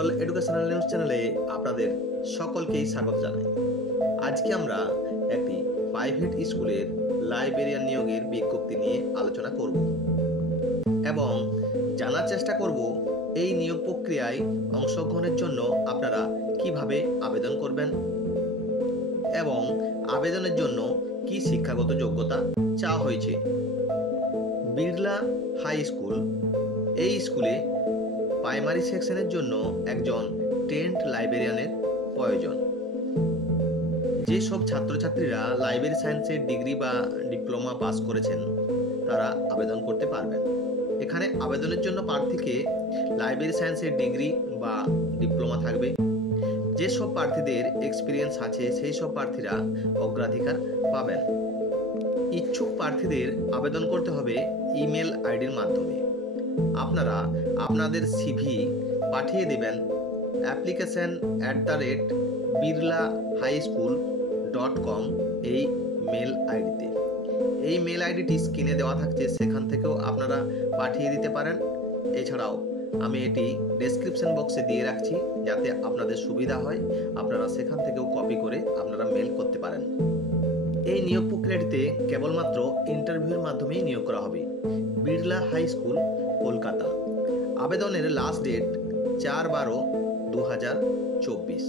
Bengal educational news চ্যানেলে আপনাদের সকলকেই স্বাগত জানাই। আজকে আমরা একটি প্রাইভেট স্কুলের লাইব্রেরিয়ান নিয়োগের বিজ্ঞপ্তি নিয়ে আলোচনা করব এবং জানার চেষ্টা করব এই নিয়োগ প্রক্রিয়ায় অংশগ্রহণের জন্য আপনারা কিভাবে আবেদন করবেন এবং আবেদনের জন্য কি শিক্ষাগত যোগ্যতা চাওয়া হয়েছে। বিড়লা হাই স্কুল, এই স্কুলে প্রাইমারি সেকশনের জন্য একজন ট্রেন্ড লাইব্রেরিয়ানের প্রয়োজন। যেসব ছাত্রছাত্রীরা লাইব্রেরি সায়েন্সের ডিগ্রি বা ডিপ্লোমা পাস করেছেন তারা আবেদন করতে পারবেন। এখানে আবেদনের জন্য প্রার্থীকে লাইব্রেরি সায়েন্সের ডিগ্রি বা ডিপ্লোমা থাকবে। যেসব প্রার্থীদের এক্সপিরিয়েন্স আছে সেই সব প্রার্থীরা অগ্রাধিকার পাবেন। ইচ্ছুক প্রার্থীদের আবেদন করতে হবে ইমেল আইডির মাধ্যমে। আপনারা আপনাদের সিভি পাঠিয়ে দেবেন application@birlahighschool.com এই মেল আইডিতে। এই মেল আইডিটি স্ক্রিনে দেওয়া থাকছে, সেখান থেকেও আপনারা পাঠিয়ে দিতে পারেন। এছাড়াও আমি এটি ডেসক্রিপশন বক্সে দিয়ে রাখছি, যাতে আপনাদের সুবিধা হয়, আপনারা সেখান থেকেও কপি করে আপনারা মেল করতে পারেন। এই নিয়োগ প্রক্রিয়াটিতে কেবলমাত্র ইন্টারভিউর মাধ্যমেই নিয়োগ করা হবে। Birla high school, Kolkata. আবেদনের লাস্ট ডেট 4/12/2024।